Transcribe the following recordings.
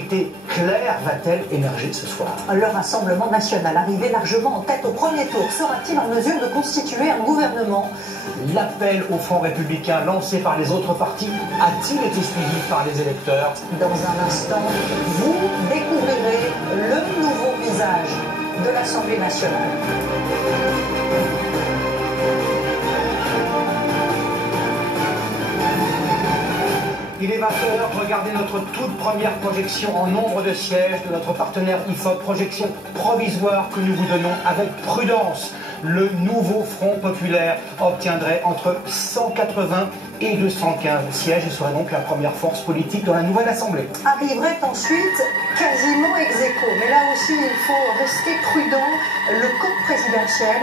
Claire va-t-elle émerger ce soir? Le Rassemblement national, arrivé largement en tête au premier tour, sera-t-il en mesure de constituer un gouvernement? L'appel au Front républicain lancé par les autres partis a-t-il été suivi par les électeurs? Dans un instant, vous découvrirez le nouveau visage de l'Assemblée nationale. Il est 20h, regardez notre toute première projection en nombre de sièges de notre partenaire IFOP, projection provisoire que nous vous donnons avec prudence. Le nouveau Front populaire obtiendrait entre 180 et 215 sièges et serait donc la première force politique dans la nouvelle Assemblée. Arriverait ensuite quasiment ex aequo, mais là aussi il faut rester prudent. Le camp présidentiel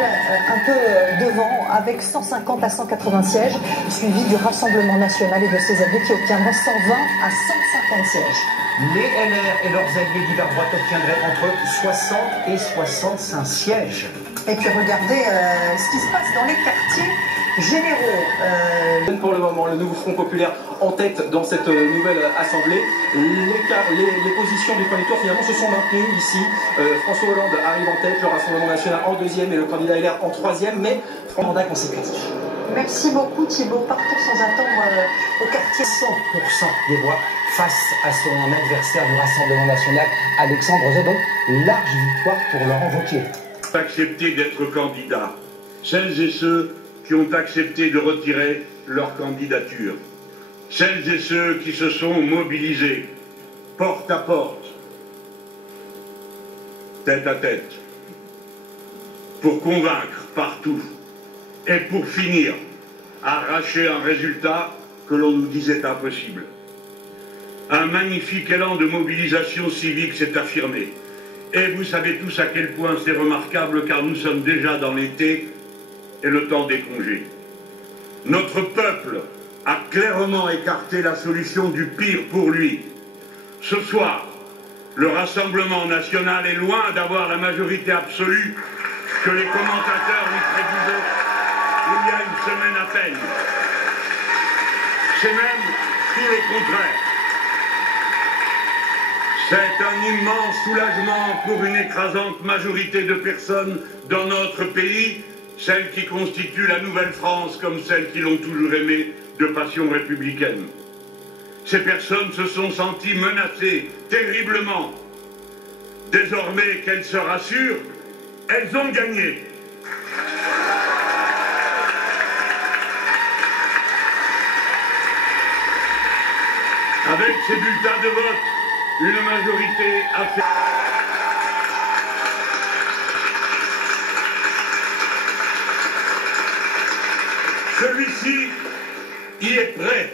un peu devant avec 150 à 180 sièges, suivi du Rassemblement national et de ses alliés qui obtiendraient 120 à 150 sièges. Les LR et leurs alliés d'hiver droite obtiendraient entre 60 et 65 sièges. Et puis regardez ce qui se passe dans les quartiers généraux. Pour le moment, le nouveau Front populaire en tête dans cette nouvelle assemblée. Les positions du premier tour finalement se sont maintenues ici. François Hollande arrive en tête, le Rassemblement national en deuxième et le candidat LR en troisième, mais mandat consécutif. Merci beaucoup Thibault. Partons sans attendre au quartier. 100% des voix face à son adversaire du Rassemblement national, Alexandre Zedon. Large victoire pour Laurent Wauquiez. Accepter d'être candidat. Celles et ceux qui ont accepté de retirer leur candidature. Celles et ceux qui se sont mobilisés, porte à porte, tête à tête, pour convaincre partout et pour finir, arracher un résultat que l'on nous disait impossible. Un magnifique élan de mobilisation civique s'est affirmé. Et vous savez tous à quel point c'est remarquable, car nous sommes déjà dans l'été et le temps des congés. Notre peuple a clairement écarté la solution du pire pour lui. Ce soir, le Rassemblement national est loin d'avoir la majorité absolue que les commentateurs lui prédisaient il y a une semaine à peine. C'est même tout le contraire. C'est un immense soulagement pour une écrasante majorité de personnes dans notre pays, celles qui constituent la Nouvelle-France comme celles qui l'ont toujours aimée de passion républicaine. Ces personnes se sont senties menacées terriblement. Désormais qu'elles se rassurent, elles ont gagné. Avec ces bulletins de vote, une majorité a fait... Celui-ci y est prêt.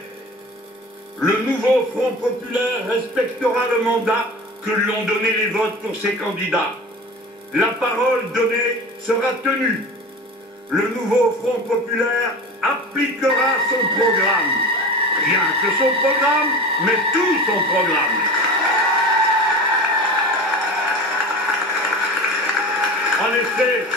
Le nouveau Front populaire respectera le mandat que lui ont donné les votes pour ses candidats. La parole donnée sera tenue. Le nouveau Front populaire appliquera son programme. Rien que son programme, mais tout son programme. En effet,